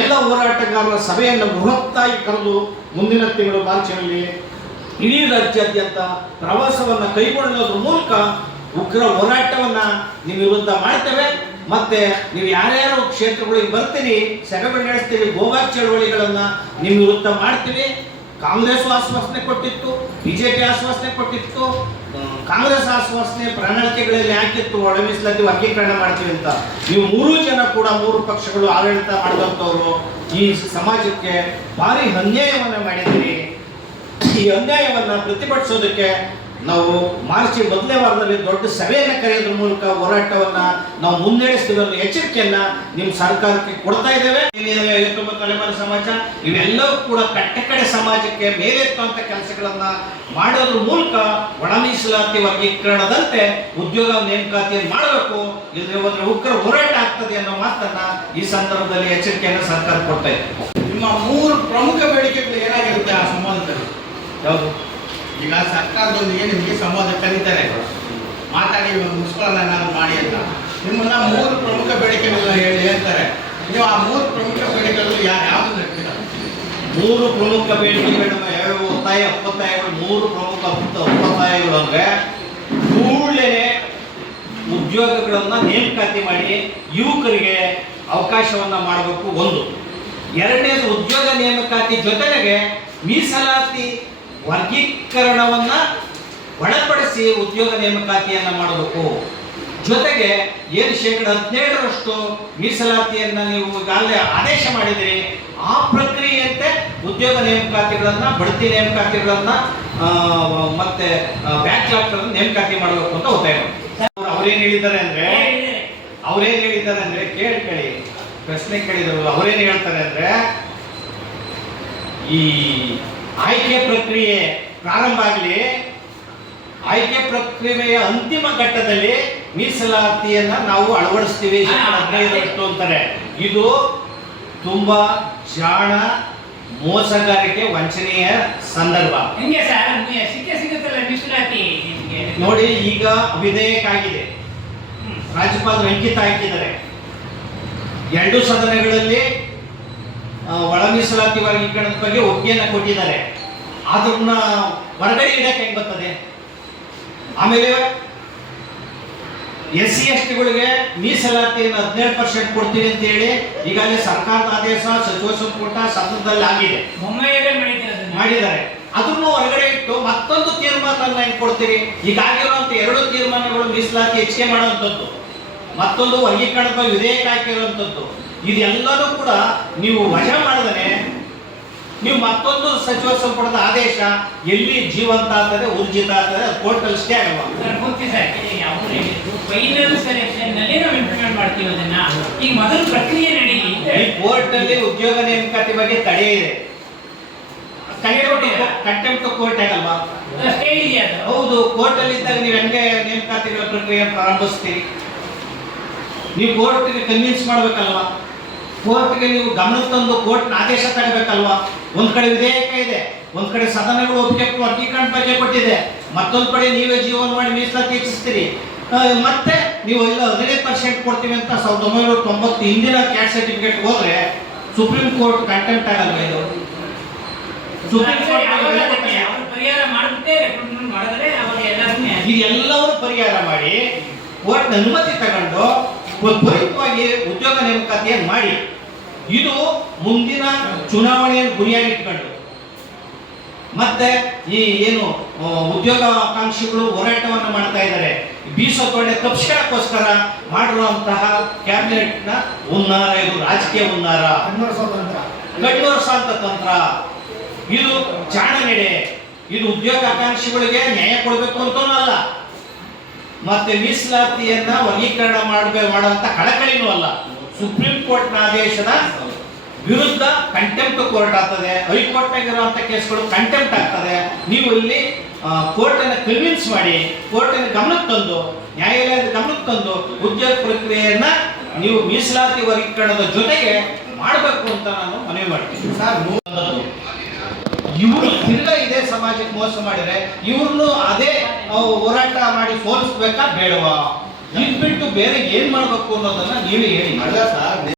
ಎಲ್ಲ ಹೋರಾಟಗಾರರ ಸಭೆಯನ್ನು ಬೃಹತ್ತಾಗಿ ಕರೆದು ಮುಂದಿನ ತಿಂಗಳು ಮಾರ್ಚ್ನಲ್ಲಿ ಇಡೀ ರಾಜ್ಯಾದ್ಯಂತ ಪ್ರವಾಸವನ್ನು ಕೈಗೊಳ್ಳೋದ್ರ ಮೂಲಕ ಉಗ್ರ ಹೋರಾಟವನ್ನ ನಿಮ್ಮ ವಿರುದ್ಧ ಮಾಡ್ತೇವೆ. ಮತ್ತೆ ನೀವು ಯಾರ್ಯಾರು ಕ್ಷೇತ್ರಗಳಿಗೆ ಬರ್ತೀರಿ, ಸಭೆ ನಡೆಸ್ತೀವಿ, ಗೋಬ್ಯಾಕ್ ಚಳವಳಿಗಳನ್ನ ನಿಮ್ಮ ವಿರುದ್ಧ ಮಾಡ್ತೀವಿ. ಕಾಂಗ್ರೆಸ್ ಆಶ್ವಾಸನೆ ಕೊಟ್ಟಿತ್ತು, ಬಿಜೆಪಿ ಆಶ್ವಾಸನೆ ಕೊಟ್ಟಿತ್ತು, ಕಾಂಗ್ರೆಸ್ ಆಶ್ವಾಸನೆ ಪ್ರಣಾಳಿಕೆಗಳಲ್ಲಿ ಹಾಕಿತ್ತು ಒಳ ಮೀಸಲಾತಿ ವರ್ಗೀಕರಣ ಮಾಡ್ತೀವಿ ಅಂತ. ನೀವು ಮೂರು ಜನ ಕೂಡ ಮೂರು ಪಕ್ಷಗಳು ಆಡಳಿತ ಮಾಡಿದಂಥವ್ರು ಈ ಸಮಾಜಕ್ಕೆ ಭಾರಿ ಅನ್ಯಾಯವನ್ನು ಮಾಡಿದ್ದೀರಿ. ಈ ಅನ್ಯಾಯವನ್ನು ಪ್ರತಿಭಟಿಸೋದಕ್ಕೆ ನಾವು ಮಾರ್ಚ್ ಮೊದಲನೇ ವಾರದಲ್ಲಿ ದೊಡ್ಡ ಸಭೆಯನ್ನು ಕರೆಯೋದ್ರ ಮೂಲಕ ಹೋರಾಟವನ್ನ ನಾವು ಮುನ್ನಡೆಸ್ತೀವಿ ಅನ್ನೋ ಎಚ್ಚರಿಕೆಯನ್ನ ನಿಮ್ಮ ಸರ್ಕಾರಕ್ಕೆ ಕೊಡ್ತಾ ಇದ್ದೇವೆ. 59 ತಲೆಮಾರು ಸಮಾಜ ಇವೆಲ್ಲವೂ ಕೂಡ ಕಟ್ಟಕಡೆ ಸಮಾಜಕ್ಕೆ ಮೇಲೆತ್ತುವಂತ ಕೆಲಸಗಳನ್ನ ಮಾಡೋದ್ರ ಮೂಲಕ ಒಳ ಮೀಸಲಾತಿ ವರ್ಗೀಕರಣದಂತೆ ಉದ್ಯೋಗ ನೇಮಕಾತಿಯನ್ನು ಮಾಡಬೇಕು. ಇದ್ರೆ ಒಂದು ಉಗ್ರ ಹೋರಾಟ ಆಗ್ತದೆ ಅನ್ನೋ ಮಾತನ್ನ ಈ ಸಂದರ್ಭದಲ್ಲಿ ಎಚ್ಚರಿಕೆಯನ್ನು ಸರ್ಕಾರ ಕೊಡ್ತಾ ಇದೆ. ನಿಮ್ಮ ಮೂರು ಪ್ರಮುಖ ಬೇಡಿಕೆಗಳು ಏನಾಗಿರುತ್ತೆ ಆ ಸಂವಾದದಲ್ಲಿ? ಯಾವುದು? ಈಗ ಸರ್ಕಾರದೊಂದಿಗೆ ನಿಮಗೆ ಸಂವಾದ ಕರೀತಾರೆ, ಮಾತಾಡಿ ಮುಸ್ಕೊಳ್ಳೋಣ ಏನಾದ್ರು ಮಾಡಿ ಅಂತ. ನಿಮ್ಮನ್ನ ಮೂರು ಪ್ರಮುಖ ಬೇಡಿಕೆಗಳನ್ನ ಹೇಳ್ತಾರೆ. ನೀವು ಆ ಮೂರು ಪ್ರಮುಖ ಬೇಡಿಕೆಗಳು ಯಾವ್ದು ನಡ್ತೀರ? ಮೂರು ಪ್ರಮುಖ ಬೇಡಿಕೆಗಳು ಒತ್ತಾಯಗಳು ಮೂರು ಪ್ರಮುಖ ಒತ್ತಾಯಗಳು ಅಂದ್ರೆ ಕೂಡಲೇ ಉದ್ಯೋಗಗಳನ್ನ ನೇಮಕಾತಿ ಮಾಡಿ ಯುವಕರಿಗೆ ಅವಕಾಶವನ್ನ ಮಾಡಬೇಕು ಒಂದು. ಎರಡನೇದು ಉದ್ಯೋಗ ನೇಮಕಾತಿ ಜೊತೆಗೆ ಮೀಸಲಾತಿ ವರ್ಗೀಕರಣವನ್ನ ಒಳಪಡಿಸಿ ಉದ್ಯೋಗ ನೇಮಕಾತಿಯನ್ನ ಮಾಡಬೇಕು. ಜೊತೆಗೆ ಏನು 17% ಮೀಸಲಾತಿಯನ್ನ ನೀವು ಈಗಾಗಲೇ ಆದೇಶ ಮಾಡಿದಿರಿ, ಆ ಪ್ರಕ್ರಿಯೆಯಂತೆ ಉದ್ಯೋಗ ನೇಮಕಾತಿಗಳನ್ನ, ಬಡ್ತಿ ನೇಮಕಾತಿಗಳನ್ನ ಮತ್ತೆ ಬ್ಯಾಕ್ಲಾಗ್ಗಳನ್ನ ನೇಮಕಾತಿ ಮಾಡಬೇಕು ಅಂತ ಒತ್ತಾಯ ಮಾಡಿ ಅವ್ರೇನ್ ಹೇಳಿದ್ದಾರೆ ಅಂದ್ರೆ ಕೇಳಿ ಪ್ರಶ್ನೆ ಕೇಳಿದ್ರು. ಅವ್ರೇನ್ ಹೇಳ್ತಾರೆ ಅಂದ್ರೆ ಈ ಆಯ್ಕೆ ಪ್ರಕ್ರಿಯೆ ಪ್ರಾರಂಭ ಆಗಲಿ, ಆಯ್ಕೆ ಪ್ರಕ್ರಿಯೆಯ ಅಂತಿಮ ಘಟ್ಟದಲ್ಲಿ ಮೀಸಲಾತಿಯನ್ನ ನಾವು ಅಳವಡಿಸ್ತೀವಿ 15% ಅಂತಾರೆ. ಇದು ತುಂಬಾ ಜಾಣ ಮೋಸಗಾರಿಕೆ, ವಂಚನೆಯ ಸಂದರ್ಭ. ನೋಡಿ, ಈಗ ವಿಧೇಯಕ ಆಗಿದೆ, ರಾಜ್ಯಪಾಲರು ಅಂಕಿತ ಹಾಕಿದ್ದಾರೆ. 2 ಸದನಗಳಲ್ಲಿ ಒಳ ಮೀಸಲಾತಿ ವರ್ಗೀಕರಣದ ಬಗ್ಗೆ ಒಪ್ಪಿಗೆಯನ್ನು ಕೊಟ್ಟಿದ್ದಾರೆ. ಅದನ್ನ ಹೊರಗಡೆ ಇಡಕ್ಕೆ ಹೆಂಗ್ ಬರ್ತದೆ? ಆಮೇಲೆ SC/STಗಳಿಗೆ ಮೀಸಲಾತಿಯನ್ನು 17% ಕೊಡ್ತೀವಿ ಅಂತ ಹೇಳಿ ಈಗಾಗಲೇ ಸರ್ಕಾರದ ಆದೇಶ, ಸಚಿವ ಸಂಪುಟ ಸದನದಲ್ಲಿ ಆಗಿದೆ, ಮಾಡಿದ್ದಾರೆ. ಅದನ್ನು ಹೊರಗಡೆ ಇಟ್ಟು ಮತ್ತೊಂದು ತೀರ್ಮಾನ ಹೆಂಗ್ ಕೊಡ್ತೀರಿ? ಈಗಾಗಿರುವಂತ 2 ತೀರ್ಮಾನಗಳು ಮೀಸಲಾತಿ ಹೆಚ್ಚಿಗೆ ಮಾಡುವಂಥದ್ದು, ಮತ್ತೊಂದು ವರ್ಗೀಕರಣದ ವಿಧೇಯಕ ಹಾಕಿರುವಂಥದ್ದು. ಇದೆಲ್ಲರೂ ಕೂಡ ನೀವು ವಜಾ ಮಾಡಿದರೆ ನೀವು ಮತ್ತೊಂದು ಸಚಿವ ಸಂಪುಟದ ಆದೇಶ ಎಲ್ಲಿ ಜೀವಂತ ಆಗ್ತದೆ, ಊರ್ಜಿತ ಆಗ್ತದೆ, ಅದು ಕೋರ್ಟಲ್ಲಿ ಸ್ಟೇ ಆಗಲ್ಲ. ಕೋರ್ಟಲ್ಲಿ ಉದ್ಯೋಗ ನೇಮಕಾತಿ ಬಗ್ಗೆ ತಡೆ ಇದೆ. ಕಂಟೆಂಪ್ಟ್ ಕೋರ್ಟ್ ಆಗಲ್ವಾ? ಹೌದು, ಕೋರ್ಟಲ್ಲಿ ಇದ್ದಾಗ ನೀವು ಹೆಂಗೆ ನೇಮಕಾತಿಗಳ ಪ್ರಕ್ರಿಯೆ ಪ್ರಾರಂಭಿಸ್ತೀರಿ? ನೀವು ಕೋರ್ಟ್ಗೆ ಕನ್ವಿನ್ಸ್ ಮಾಡ್ಬೇಕಲ್ವಾ? ಕೋರ್ಟ್ಗೆ ನೀವು ಗಮನ ತಂದು ಕೋರ್ಟ್ ಆದೇಶ ತಗಬೇಕಲ್ವಾ? ಒಂದ್ ಕಡೆ ವಿಧೇಯಕ ಇದೆ, ಒಂದ್ ಕಡೆ ಸದನಗಳು ಒಪ್ಪಿಗೆ ವರ್ಗೀಕರಣ ಬಗ್ಗೆ ಕೊಟ್ಟಿದೆ, ಮತ್ತೊಂದ್ ಕಡೆ ನೀವೇ ಜೀವನ ಮಾಡಿ ಮೀಸಲಾತಿ ಹೆಚ್ಚಿಸ್ತೀರಿ. ಮತ್ತೆ ನೀವು ಇಲ್ಲ 15% ಕೊಡ್ತೀವಿ ಅಂತ 1990 ಹಿಂದಿನ ಕ್ಯಾಸ್ಟ್ ಸರ್ಟಿಫಿಕೇಟ್ ಹೋದ್ರೆ ಸುಪ್ರೀಂ ಕೋರ್ಟ್ ಕಂಟೆಂಪ್ಟ್ ಆಗಲ್ವಾ? ಇದು ಸುಪ್ರೀಂ ಕೋರ್ಟ್ ಇದೆಲ್ಲವೂ ಪರಿಹಾರ ಮಾಡಿ ಕೋರ್ಟ್ ಅನುಮತಿ ತಗೊಂಡು ತ್ವರಿತವಾಗಿ ಉದ್ಯೋಗ ನೇಮಕಾತಿಯನ್ನು ಮಾಡಿ. ಇದು ಮುಂದಿನ ಚುನಾವಣೆಯನ್ನು ಗುರಿಯಾಗಿಟ್ಕೊಂಡು ಮತ್ತೆ ಈ ಏನು ಉದ್ಯೋಗಾಕಾಂಕ್ಷಿಗಳು ಹೋರಾಟವನ್ನು ಮಾಡ್ತಾ ಇದ್ದಾರೆ, ಬೀಸೋತೊಡೆ ತಪ್ಪಿಸ್ಕೊಳ್ಳೋಕ್ಕೋಸ್ಕರ ಮಾಡಿರುವಂತಹ ಕ್ಯಾಬಿನೆಟ್ನ ಹುನ್ನಾರ, ಇದು ರಾಜಕೀಯ ಹುನ್ನಾರ, ಕಣ್ಣೋರ್ಸಾಂತ ತಂತ್ರ, ಇದು ಜಾಣ ನಡೆ. ಇದು ಉದ್ಯೋಗಾಕಾಂಕ್ಷಿಗಳಿಗೆ ನ್ಯಾಯ ಕೊಡಬೇಕು ಅಂತನೂ ಅಲ್ಲ, ಮತ್ತೆ ಮೀಸಲಾತಿಯನ್ನ ವರ್ಗೀಕರಣ ಮಾಡುವಂತ ಕಳಕಳಿನೂ ಅಲ್ಲ. ಸುಪ್ರೀಂ ಕೋರ್ಟ್ನ ಆದೇಶದ ವಿರುದ್ಧ ಕಂಟೆಂಪ್ಟ್ ಕೋರ್ಟ್ ಆಗ್ತದೆ, ಹೈಕೋರ್ಟ್ನಾಗಿರುವಂತ ಕೇಸ್ಗಳು ಕಂಟೆಂಪ್ಟ್ ಆಗ್ತದೆ. ನೀವು ಇಲ್ಲಿ ಕೋರ್ಟ್ ಅನ್ನು ಕನ್ವಿನ್ಸ್ ಮಾಡಿ, ಕೋರ್ಟ್ ಅನ್ನು ಗಮನಕ್ಕೆ ತಂದು, ನ್ಯಾಯಾಲಯದ ಗಮನಕ್ಕೆ ತಂದು ಉದ್ಯೋಗ ಪ್ರಕ್ರಿಯೆಯನ್ನ ನೀವು ಮೀಸಲಾತಿ ವರ್ಗೀಕರಣದ ಜೊತೆಗೆ ಮಾಡಬೇಕು ಅಂತ ನಾನು ಮನವಿ ಮಾಡ್ತೀನಿ. ಇವರು ತಿರ್ಗಾ ಇದೇ ಸಮಾಜಕ್ಕೆ ಮೋಸ ಮಾಡಿದ್ರೆ ಇವ್ರನ್ನು ಅದೇ ಹೋರಾಟ ಮಾಡಿ ಸೋಲಿಸ್ಬೇಕಾ ಬೇಡವಾ? ಇದ್ಬಿಟ್ಟು ಬೇರೆ ಏನ್ ಮಾಡ್ಬೇಕು ಅನ್ನೋದನ್ನ ನೀವೇ ಹೇಳಿ.